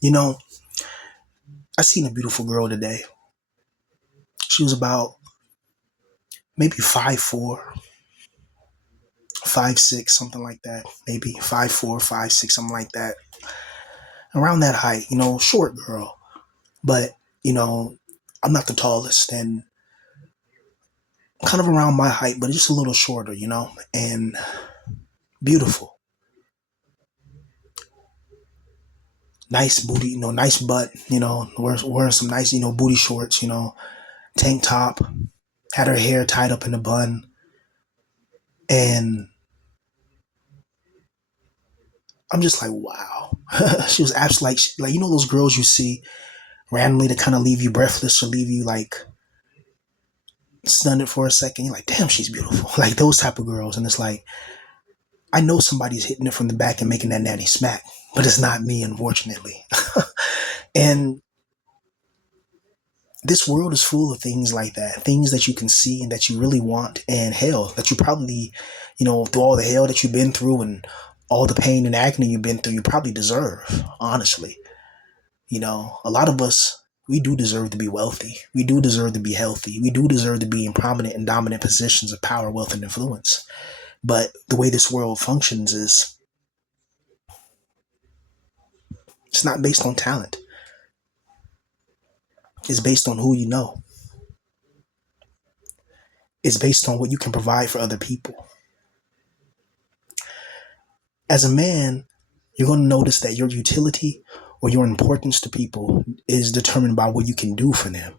You know, I seen a beautiful girl today. She was about maybe 5'4", 5'6", something like that. Maybe 5'4", 5'6", something like that. Around that height, short girl. But, you know, I'm not the tallest and kind of around my height, but just a little shorter, and beautiful. Nice booty, nice butt, wearing some nice, booty shorts, tank top, had her hair tied up in a bun. And I'm just like, wow. She was absolutely like, those girls you see randomly to kind of leave you breathless or leave you like stunned for a second. You're like, damn, she's beautiful. Like those type of girls. And it's like, I know somebody's hitting it from the back and making that natty smack, but it's not me, unfortunately. And this world is full of things like that, things that you can see and that you really want, and hell, that you probably, through all the hell that you've been through and all the pain and agony you've been through, you probably deserve, honestly. A lot of us, we do deserve to be wealthy. We do deserve to be healthy. We do deserve to be in prominent and dominant positions of power, wealth, and influence. But the way this world functions is it's not based on talent. It's based on who you know. It's based on what you can provide for other people. As a man, you're going to notice that your utility or your importance to people is determined by what you can do for them.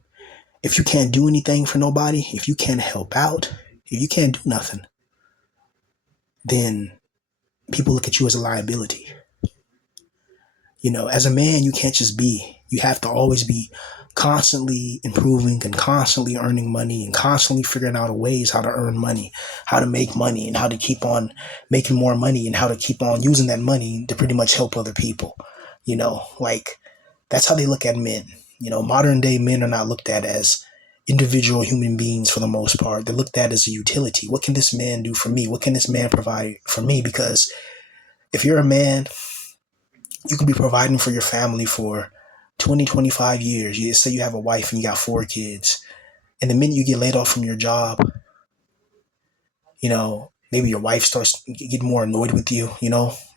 If you can't do anything for nobody, if you can't help out, if you can't do nothing, then people look at you as a liability. As a man, you can't just be. You have to always be constantly improving and constantly earning money and constantly figuring out ways how to earn money, how to make money, and how to keep on making more money and how to keep on using that money to pretty much help other people. Like that's how they look at men. Modern day men are not looked at as individual human beings for the most part. They're looked at as a utility. What can this man do for me? What can this man provide for me? Because if you're a man, you could be providing for your family for 20, 25 years. You say you have a wife and you got 4 kids. And the minute you get laid off from your job, maybe your wife starts getting more annoyed with you,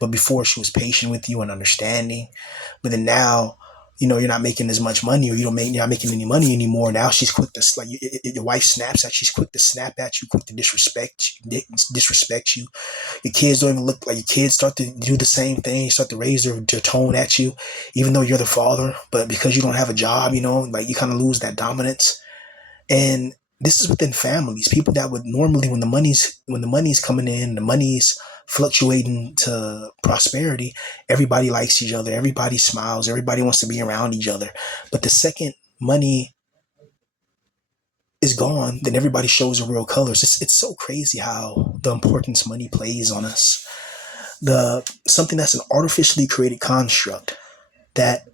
but before she was patient with you and understanding. But then now, you're not making as much money or you're not making any money anymore. Now she's quick to like your wife snaps at you, she's quick to snap at you, quick to disrespect you. Your kids don't even look like your kids start to do the same thing, start to raise their tone at you, even though you're the father. But because you don't have a job, like you kind of lose that dominance. And this is within families. People that would normally, when the money's coming in, the money's fluctuating to prosperity, everybody likes each other, everybody smiles, everybody wants to be around each other. But the second money is gone, then everybody shows their real colors. It's so crazy how the importance money plays on us. The something that's an artificially created construct that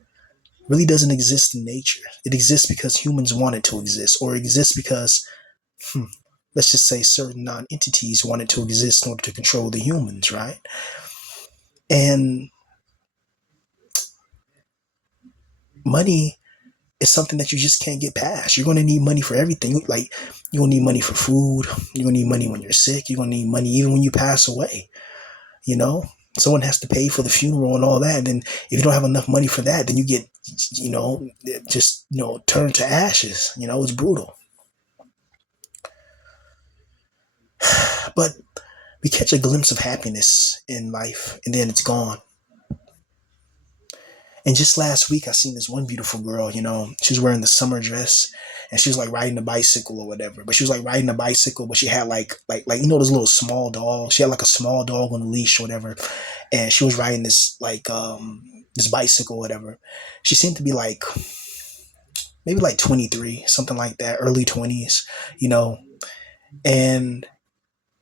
really doesn't exist in nature. It exists because humans want it to exist, or exists because, let's just say, certain non-entities want it to exist in order to control the humans, right? And money is something that you just can't get past. You're going to need money for everything. Like, you're going to need money for food. You're going to need money when you're sick. You're going to need money even when you pass away. You know, someone has to pay for the funeral and all that. And if you don't have enough money for that, then you get, just, turned to ashes. It's brutal. But we catch a glimpse of happiness in life and then it's gone. And just last week, I seen this one beautiful girl, she was wearing the summer dress and she was like riding a bicycle or whatever. But she was like riding a bicycle, but she had like, those little small dogs. She had like a small dog on a leash or whatever. And she was riding this bicycle or whatever. She seemed to be like, maybe like 23, something like that, early 20s, you know. And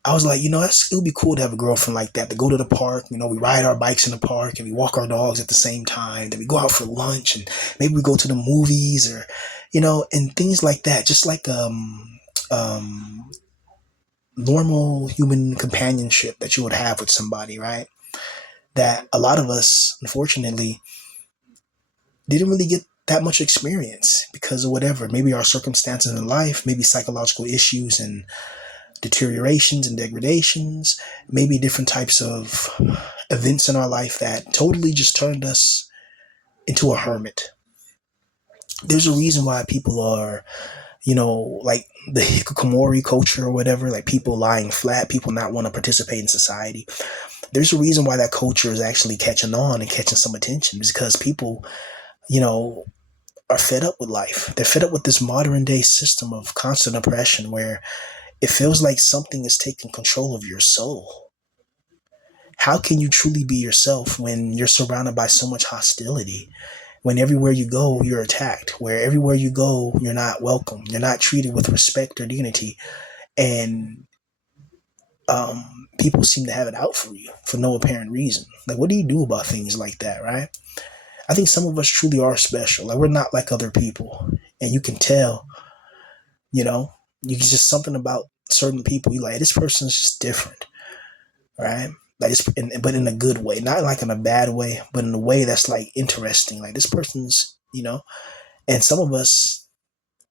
I was like, it would be cool to have a girlfriend like that, to go to the park. We ride our bikes in the park and we walk our dogs at the same time. Then we go out for lunch and maybe we go to the movies or, and things like that. Just like um, normal human companionship that you would have with somebody, right? That a lot of us, unfortunately, didn't really get that much experience because of whatever. Maybe our circumstances in life, maybe psychological issues and deteriorations and degradations, maybe different types of events in our life that totally just turned us into a hermit. There's a reason why people are, like the hikikomori culture or whatever, like people lying flat, people not want to participate in society. There's a reason why that culture is actually catching on and catching some attention. It's because people, you know, are fed up with life. They're fed up with this modern day system of constant oppression where it feels like something is taking control of your soul. How can you truly be yourself when you're surrounded by so much hostility? When everywhere you go, you're attacked, where everywhere you go, you're not welcome, you're not treated with respect or dignity, and people seem to have it out for you for no apparent reason. Like, what do you do about things like that, right? I think some of us truly are special. Like, we're not like other people, and you can tell. You know, you can just something about certain people. You like this person's just different, right? Like but in a good way, not like in a bad way, but in a way that's like interesting. Like this person's, and some of us,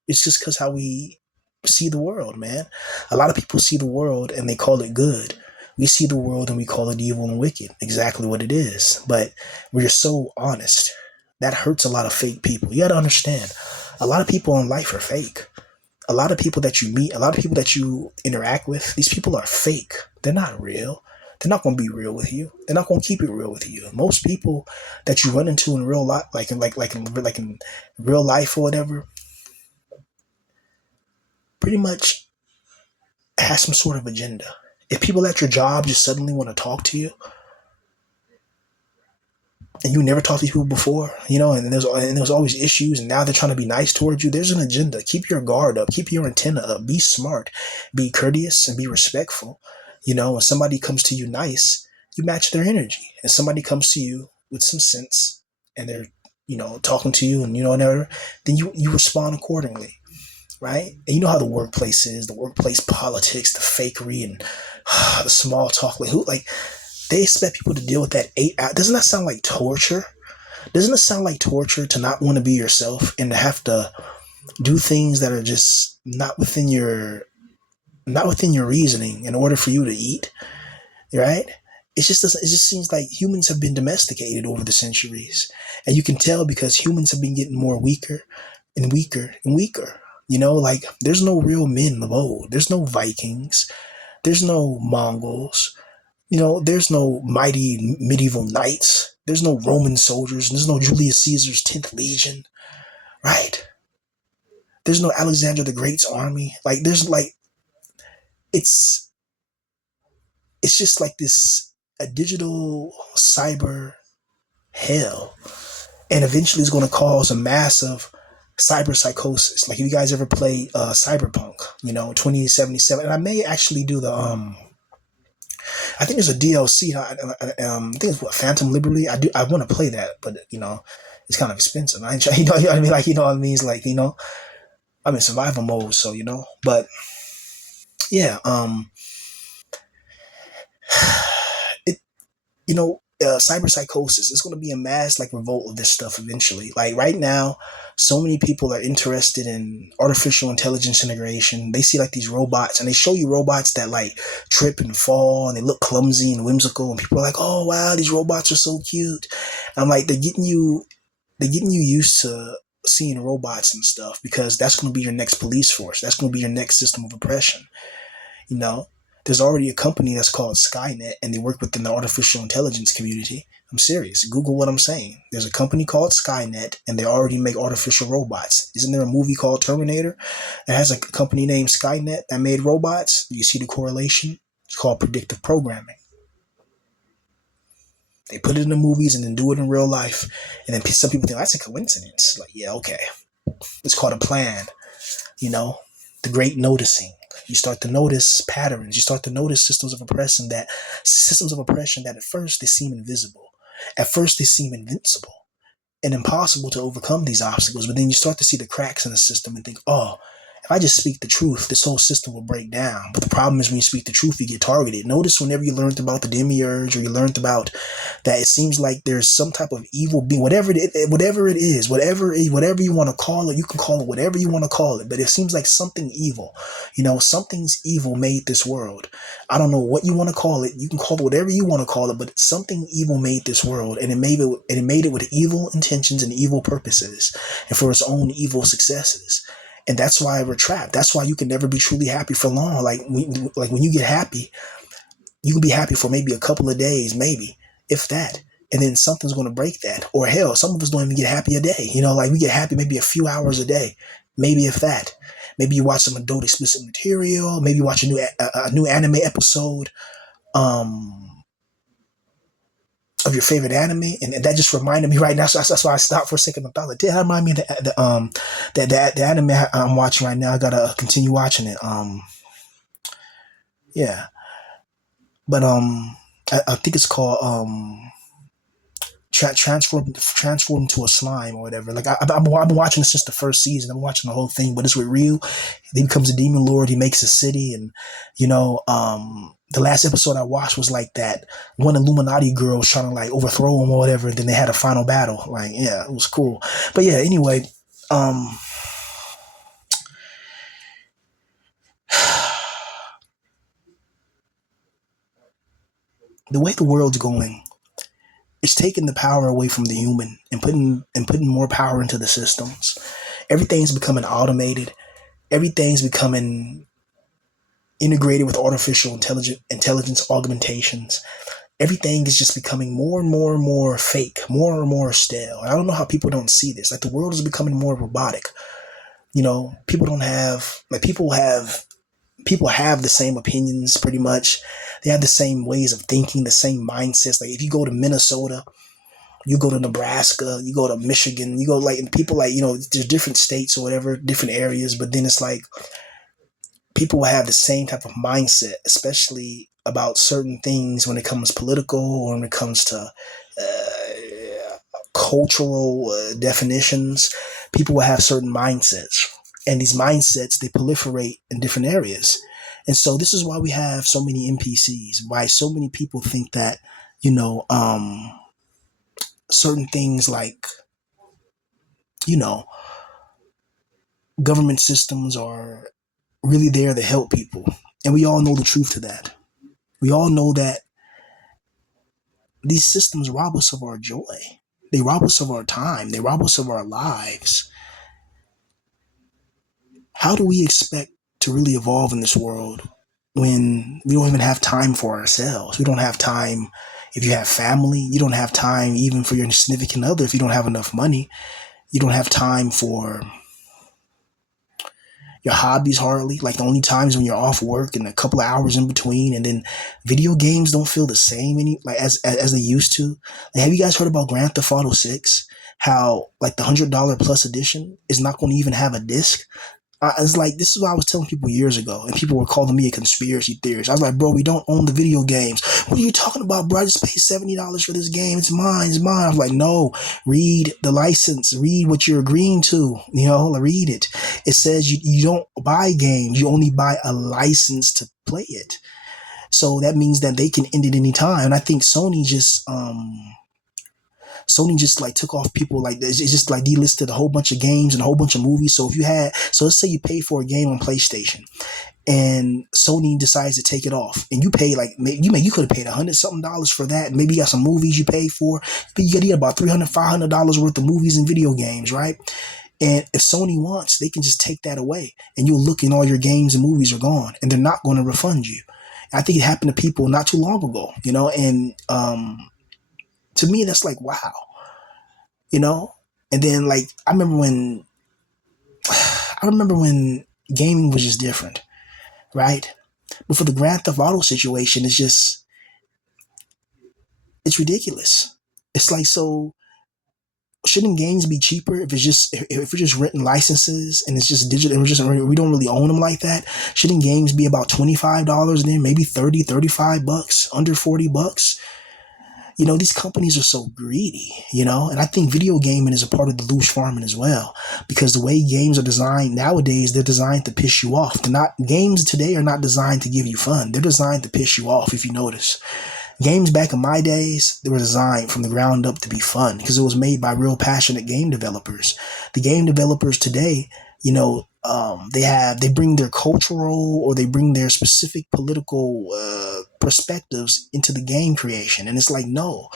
it's just because how we see the world, man. A lot of people see the world and they call it good. We see the world and we call it evil and wicked. Exactly what it is. But we're so honest. That hurts a lot of fake people. You got to understand, a lot of people in life are fake. A lot of people that you meet, a lot of people that you interact with, these people are fake. They're not real. They're not going to be real with you. They're not going to keep it real with you. Most people that you run into in real life, like in real life or whatever, pretty much has some sort of agenda. If people at your job just suddenly want to talk to you, and you never talked to people before, and there's always issues, and now they're trying to be nice towards you. There's an agenda. Keep your guard up. Keep your antenna up. Be smart. Be courteous and be respectful. When somebody comes to you nice, you match their energy. And somebody comes to you with some sense, and they're talking to you, and whatever, then you respond accordingly, right? And you know how the workplace is, the workplace politics, the fakery, and the small talk. Like they expect people to deal with that 8 hours. Doesn't that sound like torture? Doesn't it sound like torture to not want to be yourself and to have to do things that are just not within your reasoning in order for you to eat, right? It just seems like humans have been domesticated over the centuries. And you can tell because humans have been getting more weaker and weaker and weaker. Like there's no real men of old. There's no Vikings. There's no Mongols. There's no mighty medieval knights. There's no Roman soldiers. There's no Julius Caesar's 10th Legion, right? There's no Alexander the Great's army. Like there's like it's it's just like this a digital cyber hell, and eventually it's going to cause a massive cyber psychosis. Like if you guys ever play Cyberpunk, 2077, and I may actually do the I think there's a DLC. I think it's what Phantom Liberty. I want to play that, but it's kind of expensive. I ain't try, you know what I mean? Like what I mean? It's like I'm in survival mode, so But yeah, it cyber psychosis. It's going to be a mass like revolt of this stuff eventually. Like right now, so many people are interested in artificial intelligence integration. They see like these robots, and they show you robots that like trip and fall, and they look clumsy and whimsical, and people are like, "Oh wow, these robots are so cute." And I'm like, they're getting you used to seeing robots and stuff because that's going to be your next police force. That's going to be your next system of oppression. You know, there's already a company that's called Skynet, and they work within the artificial intelligence community. I'm serious. Google what I'm saying. There's a company called Skynet, and they already make artificial robots. Isn't there a movie called Terminator that has a company named Skynet that made robots? Do you see the correlation? It's called predictive programming. They put it in the movies and then do it in real life. And then some people think that's a coincidence. Like, yeah, okay. It's called a plan. You know, the great noticing. You start to notice patterns. You start to notice systems of oppression that at first they seem invisible. At first they seem invincible and impossible to overcome these obstacles. But then you start to see the cracks in the system and think, oh, If I just speak the truth, this whole system will break down. But the problem is when you speak the truth, you get targeted. Notice whenever you learned about the demiurge, or you learned about that, it seems like there's some type of evil being, whatever it is, whatever you want to call it, you can call it whatever you want to call it. But it seems like something evil, something's evil made this world. I don't know what you want to call it. You can call it whatever you want to call it, but something evil made this world, and it made it with evil intentions and evil purposes, and for its own evil successes. And that's why we're trapped. That's why you can never be truly happy for long. Like when you get happy, you can be happy for maybe a couple of days, maybe, if that. And then something's going to break that. Or hell, some of us don't even get happy a day. Like we get happy maybe a few hours a day, maybe if that. Maybe you watch some adult explicit material. Maybe you watch a new anime episode of your favorite anime, and that just reminded me right now. So that's why I stopped for a second. I thought, like, that remind me of the anime I'm watching right now. I gotta continue watching it. Yeah, but I think it's called transform into a slime or whatever. Like I've been watching it since the first season. I'm watching the whole thing, but it's with Ryu. He becomes a demon lord. He makes a city, and the last episode I watched was like that one Illuminati girl was trying to like overthrow him or whatever. And then they had a final battle. Like, yeah, it was cool. But yeah, anyway, the way the world's going, it's taking the power away from the human and putting more power into the systems. Everything's becoming automated. Everything's becoming integrated with artificial intelligence augmentations. Everything is just becoming more and more and more fake, more and more stale. And I don't know how people don't see this. Like the world is becoming more robotic. People don't have people have the same opinions pretty much. They have the same ways of thinking, the same mindsets. Like if you go to Minnesota, you go to Nebraska, you go to Michigan, you go like people like, there's different states or whatever, different areas, but then it's like people will have the same type of mindset, especially about certain things when it comes political or when it comes to cultural definitions. People will have certain mindsets, and these mindsets, they proliferate in different areas. And so this is why we have so many NPCs, why so many people think that, certain things like, government systems are really there to help people. And we all know the truth to that. We all know that these systems rob us of our joy. They rob us of our time. They rob us of our lives. How do we expect to really evolve in this world when we don't even have time for ourselves? We don't have time. If you have family, you don't have time even for your significant other. If you don't have enough money, you don't have time for your hobbies hardly. Like the only times when you're off work and a couple of hours in between, and then video games don't feel the same as they used to. Like, have you guys heard about Grand Theft Auto 6? How like the $100 plus edition is not going to even have a disc. It's like, this is what I was telling people years ago, and people were calling me a conspiracy theorist. I was like, bro, we don't own the video games. What are you talking about, bro? I just paid $70 for this game. It's mine. It's mine. I was like, no, read the license. Read what you're agreeing to. Read it. It says you don't buy games. You only buy a license to play it. So that means that they can end it any time. And I think Sony just like took off people. Like it's just like delisted a whole bunch of games and a whole bunch of movies. So let's say you pay for a game on PlayStation, and Sony decides to take it off, and you pay like you could have paid $100-something for that. Maybe you got some movies you paid for, but you got to get about $300-500 worth of movies and video games, right? And if Sony wants, they can just take that away, and you'll look and all your games and movies are gone, and they're not going to refund you. I think it happened to people not too long ago, and to me, that's like, wow, and then like, I remember when gaming was just different, right? But for the Grand Theft Auto situation, it's ridiculous. It's like, so shouldn't games be cheaper if we're just renting licenses and it's just digital and we don't really own them like that? Shouldn't games be about $25 then, maybe $30, $35, under $40? These companies are so greedy, and I think video gaming is a part of the loose farming as well, because the way games are designed nowadays, they're designed to piss you off. They're not Games today are not designed to give you fun. They're designed to piss you off, if you notice. Games back in my days, they were designed from the ground up to be fun because it was made by real passionate game developers. The game developers today, they bring their cultural or they bring their specific political perspectives into the game creation, and it's like, no.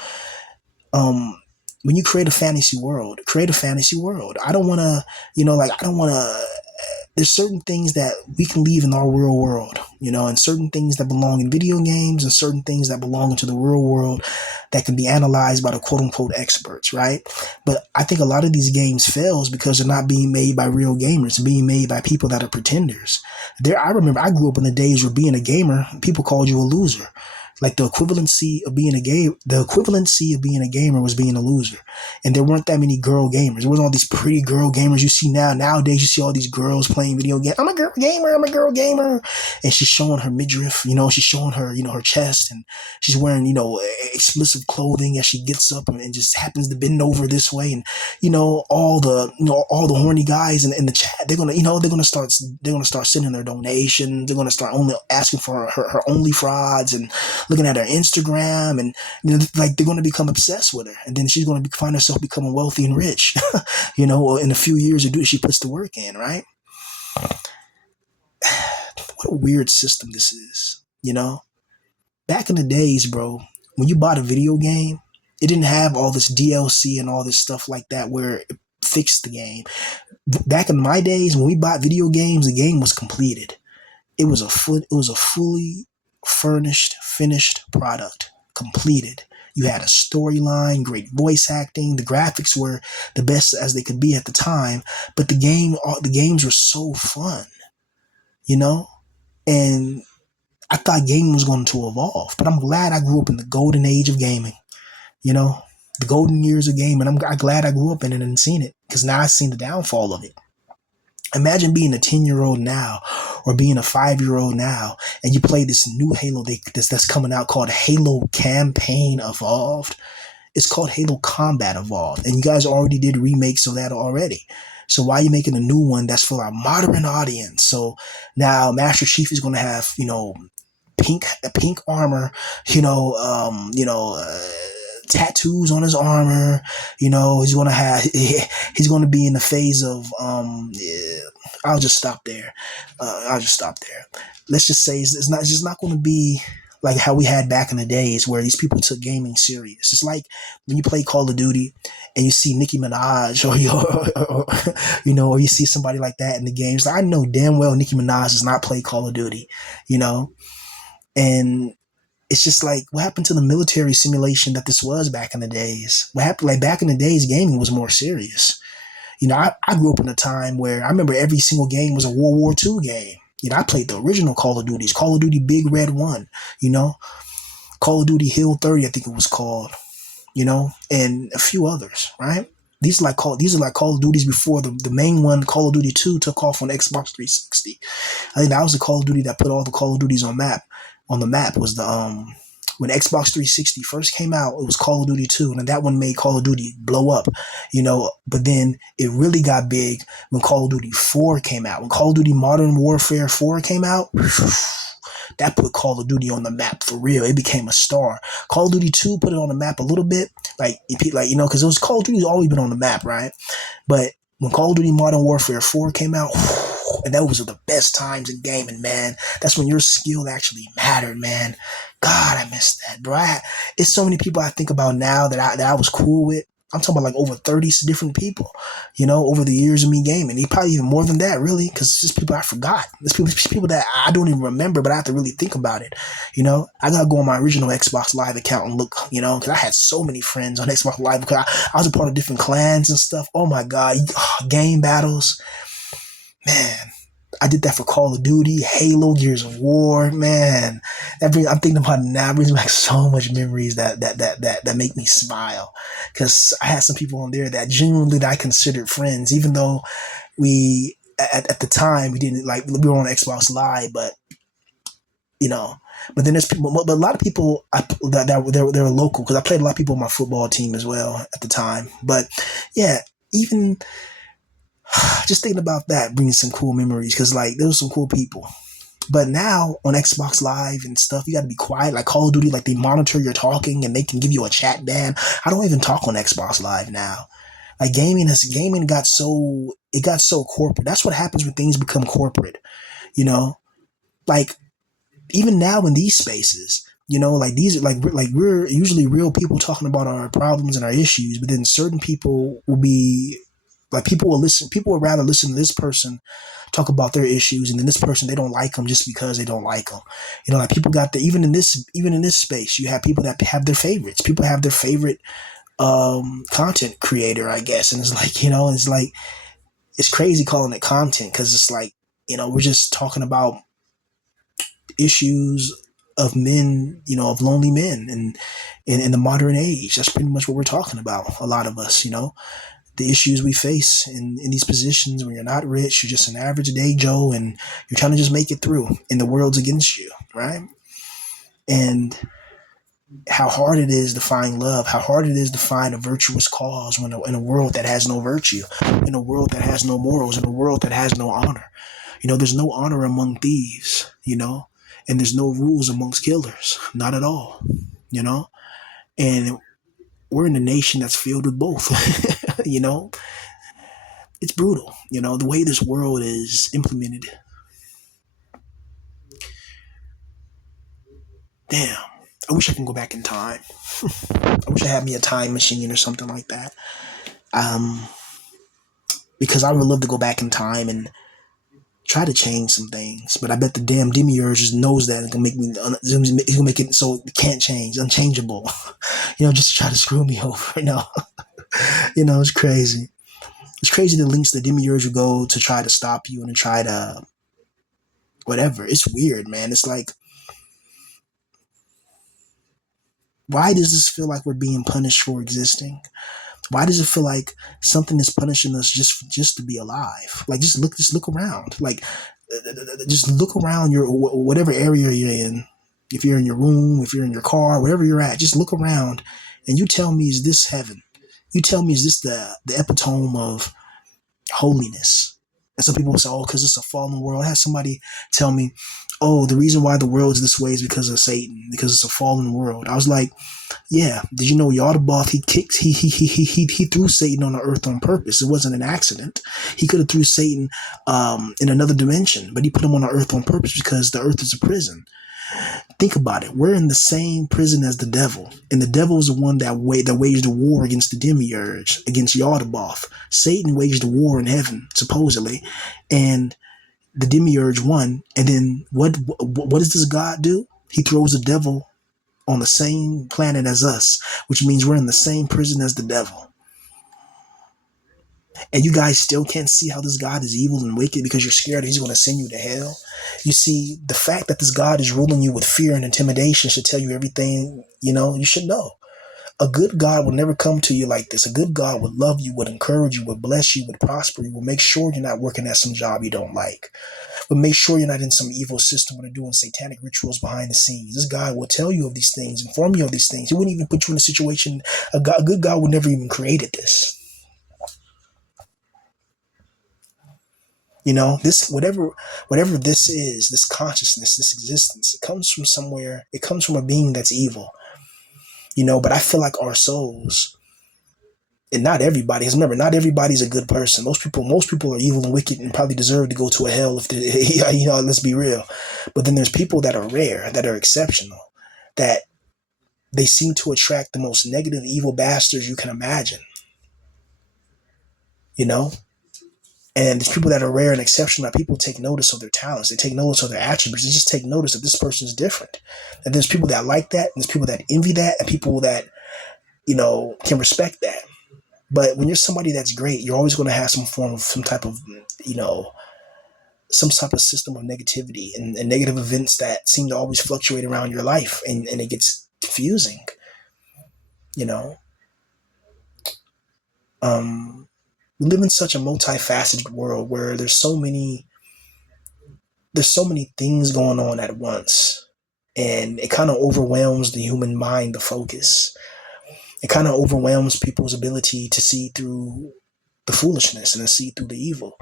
When you create a fantasy world, create a fantasy world. I don't want to, I don't want to. There's certain things that we can leave in our real world, and certain things that belong in video games and certain things that belong into the real world that can be analyzed by the quote unquote experts, right? But I think a lot of these games fails because they're not being made by real gamers, they're being made by people that are pretenders. I remember I grew up in the days where being a gamer, people called you a loser. Like the equivalency of being a gamer was being a loser. And there weren't that many girl gamers. There wasn't all these pretty girl gamers you see now. Nowadays you see all these girls playing video games. I'm a girl gamer. And she's showing her midriff, she's showing her, her chest, and she's wearing, explicit clothing as she gets up and just happens to bend over this way. And, all the horny guys in the chat, they're gonna start sending their donations. They're gonna start only asking for her only frauds and looking at her Instagram, and like they're going to become obsessed with her, and then she's going to find herself becoming wealthy and rich, in a few years she puts the work in, right? What a weird system this is, Back in the days, bro, when you bought a video game, it didn't have all this DLC and all this stuff like that where it fixed the game. Back in my days, when we bought video games, the game was completed. It was a fully furnished, finished product, completed. You had a storyline, great voice acting. The graphics were the best as they could be at the time, but the games were so fun, And I thought gaming was going to evolve, but I'm glad I grew up in the golden age of gaming, the golden years of gaming. I'm glad I grew up in it and seen it, because now I've seen the downfall of it. Imagine being a 10-year-old now or being a 5-year-old now, and you play this new Halo that's coming out called Halo Campaign Evolved. It's called Halo Combat Evolved, and you guys already did remakes of that already. So why are you making a new one that's for our modern audience? So now Master Chief is going to have, pink armor, tattoos on his armor. He's going to be in the phase of I'll just stop there. Let's just say it's just not going to be like how we had back in the days where these people took gaming serious. It's like when you play Call of Duty and you see Nicki Minaj or you see somebody like that in the games. Like, I know damn well Nicki Minaj does not play Call of Duty, and it's just like, what happened to the military simulation that this was back in the days? What happened? Like, back in the days, gaming was more serious. I grew up in a time where I remember every single game was a World War II game. I played the original Call of Duties, Call of Duty Big Red 1, Call of Duty Hill 30, I think it was called, and a few others, right? These are like Call of Duties before the main one, Call of Duty 2, took off on Xbox 360. I think that was the Call of Duty that put all the Call of Duties on the map was when Xbox 360 first came out, it was Call of Duty 2, and that one made Call of Duty blow up, but then it really got big when Call of Duty 4 came out. When Call of Duty Modern Warfare 4 came out, that put Call of Duty on the map for real. It became a star. Call of Duty 2 put it on the map a little bit, because it was Call of Duty's always been on the map, right? But when Call of Duty Modern Warfare 4 came out, and that was the best times in gaming, man. That's when your skill actually mattered, man. God, I miss that, bro. It's so many people I think about now that I was cool with. I'm talking about like over 30 different people, over the years of me gaming. Probably even more than that, really, because it's just people I forgot. It's people that I don't even remember, but I have to really think about it. I got to go on my original Xbox Live account and look, because I had so many friends on Xbox Live because I was a part of different clans and stuff. Oh, my God. Game battles. Man, I did that for Call of Duty, Halo, Gears of War. Man, I'm thinking about it now. It brings back so much memories that make me smile, because I had some people on there that genuinely that I considered friends, even though we at the time we didn't we were on Xbox Live, but But then there's people, but a lot of people they're local because I played a lot of people on my football team as well at the time. But yeah, even just thinking about that brings some cool memories because like there was some cool people. But now on Xbox Live and stuff, you got to be quiet. Like Call of Duty, like they monitor your talking and they can give you a chat ban. I don't even talk on Xbox Live now. Like gaming got so corporate. That's what happens when things become corporate. You know, like even now in these spaces, like these are like we're usually real people talking about our problems and our issues, but then certain people will be like people will rather listen to this person talk about their issues, and then this person they don't like them just because they don't like them. Like people got the even in this space, you have people that have their favorites. People have their favorite content creator, I guess, and it's like it's like it's crazy calling it content because it's like we're just talking about issues of men, of lonely men, and in the modern age. That's pretty much what we're talking about. A lot of us, the issues we face in these positions when you're not rich, you're just an average day Joe, and you're trying to just make it through, and the world's against you, right? And how hard it is to find love, how hard it is to find a virtuous cause in a world that has no virtue, in a world that has no morals, in a world that has no honor. There's no honor among thieves, and there's no rules amongst killers, not at all, and we're in a nation that's filled with both. It's brutal, the way this world is implemented. Damn, I wish I can go back in time. I wish I had me a time machine or something like that. Um, because I would love to go back in time and try to change some things, but I bet the damn demiurge just knows that it's gonna make me. It's gonna make it so it can't change, unchangeable. Just to try to screw me over. It's crazy. It's crazy the links the demiurge would go to try to stop you and to try to whatever. It's weird, man. It's like, why does this feel like we're being punished for existing? Why does it feel like something is punishing us just to be alive? Like just look around. Like just look around your whatever area you're in. If you're in your room, if you're in your car, wherever you're at, just look around and you tell me, is this heaven? You tell me, is this the epitome of holiness? And some people say, oh, because it's a fallen world. I had somebody tell me, oh, the reason why the world's this way is because of Satan, because it's a fallen world. I was like, yeah, did you know Yaldabaoth, he threw Satan on the earth on purpose. It wasn't an accident. He could have threw Satan in another dimension, but he put him on the earth on purpose because the earth is a prison. Think about it. We're in the same prison as the devil, and the devil is the one that waged a war against the demiurge, against Yaldabaoth. Satan waged a war in heaven, supposedly, and the demiurge won. And then what does this God do? He throws the devil on the same planet as us, which means we're in the same prison as the devil. And you guys still can't see how this God is evil and wicked because you're scared he's going to send you to hell. You see, the fact that this God is ruling you with fear and intimidation should tell you everything, you should know. A good God will never come to you like this. A good God would love you, would encourage you, would bless you, would prosper you, would make sure you're not working at some job you don't like. But make sure you're not in some evil system where they're doing satanic rituals behind the scenes. This God will tell you of these things, inform you of these things. He wouldn't even put you in a situation. A good God would never even created this. This whatever this is, this consciousness, this existence, it comes from somewhere. It comes from a being that's evil. But I feel like our souls, and not everybody. Because remember, not everybody's a good person. Most people are evil and wicked and probably deserve to go to a hell if they, let's be real. But then there's people that are rare, that are exceptional, that they seem to attract the most negative, evil bastards you can imagine. You know, and there's people that are rare and exceptional that people take notice of their talents. They take notice of their attributes. They just take notice that this person is different. And there's people that like that, and there's people that envy that, and people that can respect that. But when you're somebody that's great, you're always going to have some type of, some type of system of negativity and negative events that seem to always fluctuate around your life, and it gets confusing, you know. We live in such a multifaceted world where there's so many things going on at once, and it kind of overwhelms the human mind to focus. It kind of overwhelms people's ability to see through the foolishness and to see through the evil.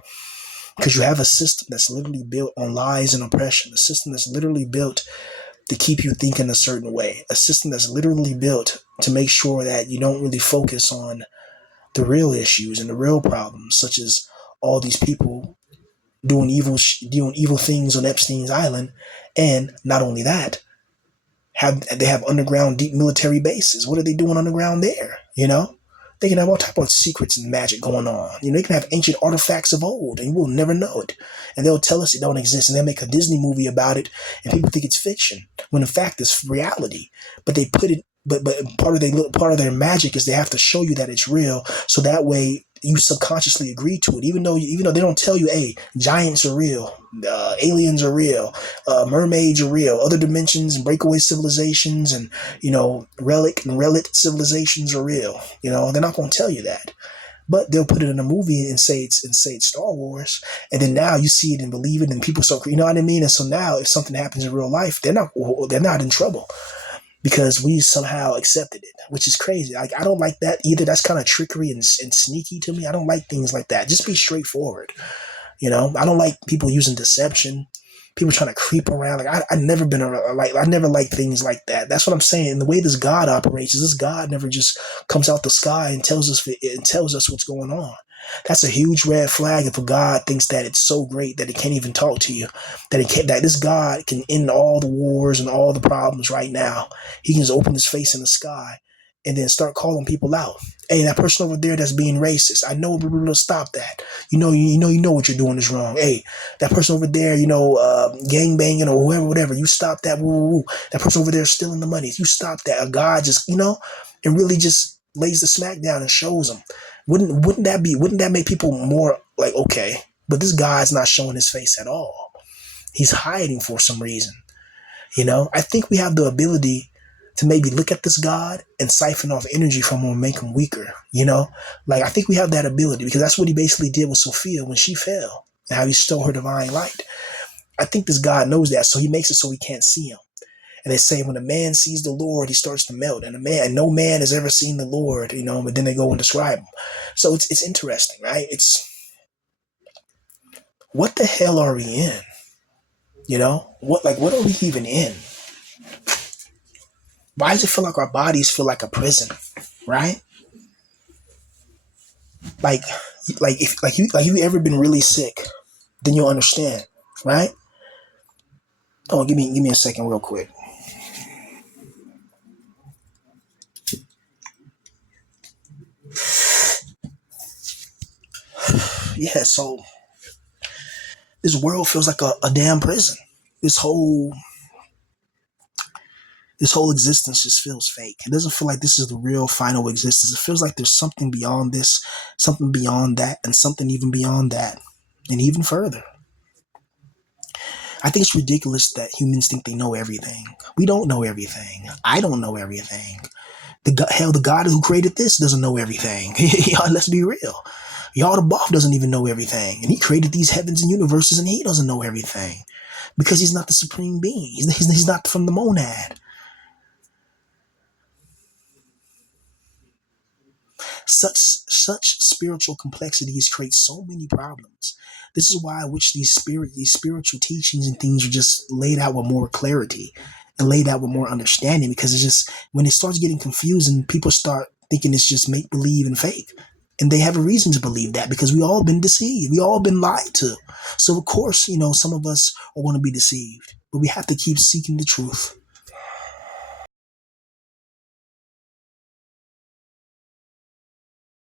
Because you have a system that's literally built on lies and oppression, a system that's literally built to keep you thinking a certain way, a system that's literally built to make sure that you don't really focus on the real issues and the real problems, such as all these people doing evil things on Epstein's island, and not only that, they have underground deep military bases. What are they doing underground there? They can have all type of secrets and magic going on. They can have ancient artifacts of old, and we'll never know it. And they'll tell us it don't exist, and they'll make a Disney movie about it, and people think it's fiction when in fact it's reality. But they put it. But part of their magic is they have to show you that it's real, so that way you subconsciously agree to it, even though they don't tell you, hey, giants are real, aliens are real, mermaids are real, other dimensions and breakaway civilizations and relic and relic civilizations are real. They're not going to tell you that, but they'll put it in a movie and say it's Star Wars, and then now you see it and believe it, and people start, you know what I mean. And so now, if something happens in real life, they're not in trouble, because we somehow accepted it, which is crazy. Like, I don't like that either. That's kind of trickery and sneaky to me. I don't like things like that. Just be straightforward. I don't like people using deception, people trying to creep around. Like, I never been I never liked things like that. That's what I'm saying. And the way this God operates is this God never just comes out the sky and tells us what's going on. That's a huge red flag if a God thinks that it's so great that it can't even talk to you, that this God can end all the wars and all the problems right now. He can just open his face in the sky and then start calling people out. Hey, that person over there that's being racist, I know, stop that. You know what you're doing is wrong. Hey, that person over there, gang banging or whatever, you stop that. Woo, woo, woo. That person over there is stealing the money. You stop that. A God just, and really just lays the smack down and shows them. Wouldn't that make people more like, okay, but this guy's not showing his face at all. He's hiding for some reason. I think we have the ability to maybe look at this God and siphon off energy from him and make him weaker. Like, I think we have that ability, because that's what he basically did with Sophia when she fell and how he stole her divine light. I think this God knows that, so he makes it so we can't see him. And they say when a man sees the Lord, he starts to melt. And no man has ever seen the Lord, but then they go and describe him. So it's interesting, right? It's, what the hell are we in? What are we even in? Why does it feel like our bodies feel like a prison, right? Like if you ever been really sick, then you'll understand, right? Oh, give me a second real quick. Yeah, so this world feels like a damn prison. This whole existence just feels fake. It doesn't feel like this is the real final existence. It feels like there's something beyond this, something beyond that, and something even beyond that, and even further. I think it's ridiculous that humans think they know everything. We don't know everything. I don't know everything. The God who created this doesn't know everything. Let's be real. Y'all the Boff doesn't even know everything. And he created these heavens and universes, and he doesn't know everything. Because he's not the supreme being. He's not from the monad. Such spiritual complexities create so many problems. This is why I wish these spiritual teachings and things are just laid out with more clarity and laid out with more understanding, because it's just, when it starts getting confusing, people start thinking it's just make believe and fake. And they have a reason to believe that, because we all been deceived. We all been lied to. So of course, some of us are going to be deceived, but we have to keep seeking the truth.